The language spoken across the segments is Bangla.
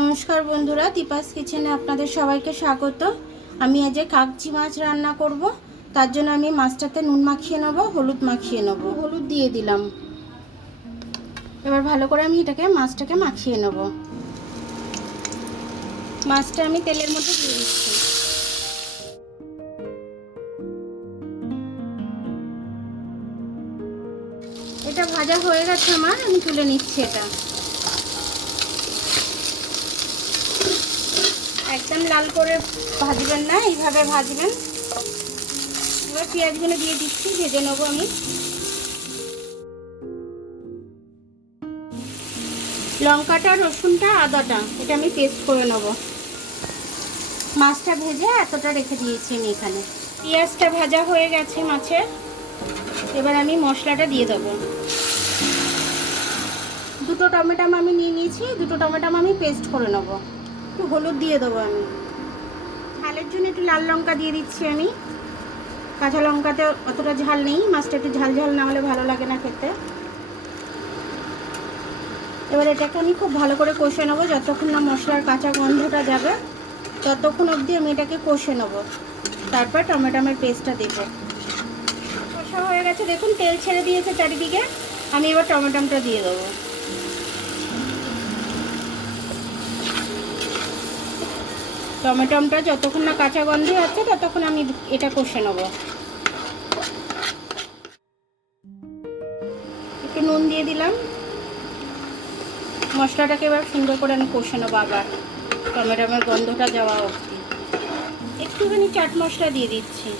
নমস্কার বন্ধুরা, দীপাস কিচেনে আপনাদের সবাইকে স্বাগত। আমি আজ কাগজি মাছ রান্না করব। তার জন্য আমি মাছটাতে নুন মাখিয়ে নেব, হলুদ মাখিয়ে নেব। হলুদ দিয়ে দিলাম। এবার ভালো করে আমি মাছটাকে মাখিয়ে নেব। মাছটা আমি তেলের মধ্যে দিয়ে দিচ্ছি। এটা ভাজা হয়ে গেছে আমার, আমি তুলে নিচ্ছি। এটা একদম লাল করে ভাজবেন না, এইভাবে ভাজবেন। এবার পেঁয়াজগুলো দিয়ে দিচ্ছি, ভেজে নেবো আমি। লঙ্কাটা, রসুনটা, আদাটা এটা আমি পেস্ট করে নেব। মাছটা ভেজে এতটা রেখে দিয়েছি আমি এখানে। পেঁয়াজটা ভাজা হয়ে গেছে মাছের। এবার আমি মশলাটা দিয়ে দেবো। দুটো টমেটো আমি নিয়ে নিয়েছি, দুটো টমেটো আমি পেস্ট করে নেব। একটু হলুদ দিয়ে দেবো আমি। ঝালের জন্য একটু লাল লঙ্কা দিয়ে দিচ্ছি আমি। কাঁচা লঙ্কাতে অতটা ঝাল নেই, মাছটা একটু ঝাল ঝাল না হলে ভালো লাগে না খেতে। এবার এটাকে আমি খুব ভালো করে কষে নেবো, যতক্ষণ না মশলার কাঁচা গন্ধটা যাবে ততক্ষণ অবধি আমি এটাকে কষে নেবো। তারপর টমেটোর পেস্টটা দেবো। কষা হয়ে গেছে, দেখুন তেল ছেড়ে দিয়েছে চারিদিকে। আমি এবার টমেটোটা দিয়ে দেবো। টমেটোটা যতক্ষণ না কাঁচা গন্ধ আছে ততক্ষণ আমি এটা কষে নেব। একটু নুন দিয়ে দিলাম। মশলাটাকে এবার সুন্দর করে আমি কষে নেবো আবার, টমেটোর গন্ধটা যাওয়া অবধি। একটুখানি চাট মশলা দিয়ে দিচ্ছি।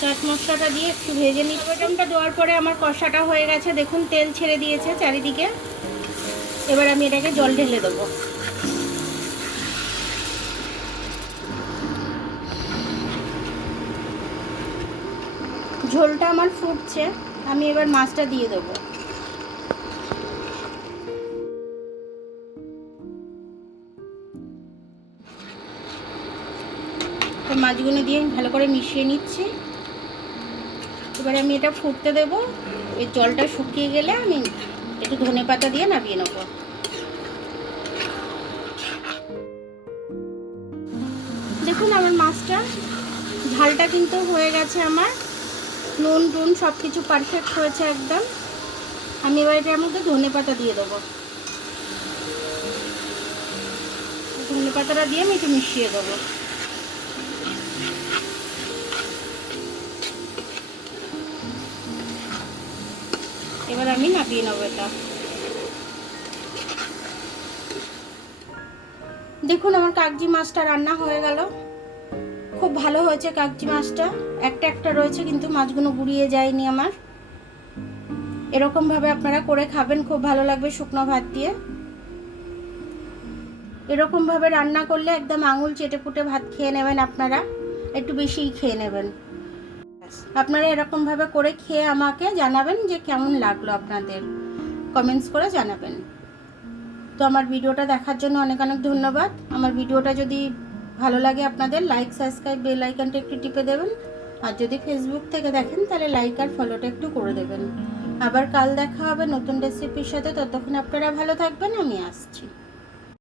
চাট মশলাটা দিয়ে একটু ভেজে নিই। টমেটোটা দেওয়ার পরে আমার কষাটা হয়ে গেছে, দেখুন তেল ছেড়ে দিয়েছে চারিদিকে। এবার আমি এটাকে জল ঢেলে দেবো। ঝোলটা আমার ফুটছে, আমি এবার মাছটা দিয়ে দেবো। মাছগুলো দিয়ে ভালো করে মিশিয়ে নিচ্ছি। এবারে আমি এটা ফুটতে দেবো। এই জলটা শুকিয়ে গেলে আমি একটু ধনেপাতা দিয়ে নামিয়ে নেব। দেখুন আমার মাছটা ঝালটা কিন্তু হয়ে গেছে আমার। নুন টুন সব কিছু পারফেক্ট হয়েছে একদম। আমি এবার এটার মধ্যে ধনেপাতা দিয়ে দেবো। ধনেপাতাটা দিয়ে আমি একটু মিশিয়ে দেবো। এবার আমি নামিয়ে নেবো এটা। দেখুন আমার কাগজি মাছটা রান্না হয়ে গেল। খুব ভালো হয়েছে কাগজি মাছটা। একটা একটা রয়েছে কিন্তু মাছগুলো গুড়িয়ে যায়নি আমার। এরকমভাবে আপনারা করে খাবেন, খুব ভালো লাগবে শুকনো ভাত দিয়ে। এরকমভাবে রান্না করলে একদম আঙুল চেটে পুটে ভাত খেয়ে নেবেন আপনারা, একটু বেশিই খেয়ে নেবেন। আপনারা এরকমভাবে করে খেয়ে আমাকে জানাবেন যে কেমন লাগলো, আপনাদের কমেন্টস করে জানাবেন। তো আমার ভিডিওটা দেখার জন্য অনেক অনেক ধন্যবাদ। আমার ভিডিওটা যদি ভালো লাগে আপনাদের, লাইক সাবস্ক্রাইব বেল আইকনটা একটু টিপে দেবেন। আর যদি ফেসবুক থেকে দেখেন তাহলে লাইক আর ফলোটা একটু করে দেবেন। আবার কাল দেখা হবে নতুন রেসিপির সাথে। ততক্ষণ আপনারা ভালো থাকবেন, আমি আসছি।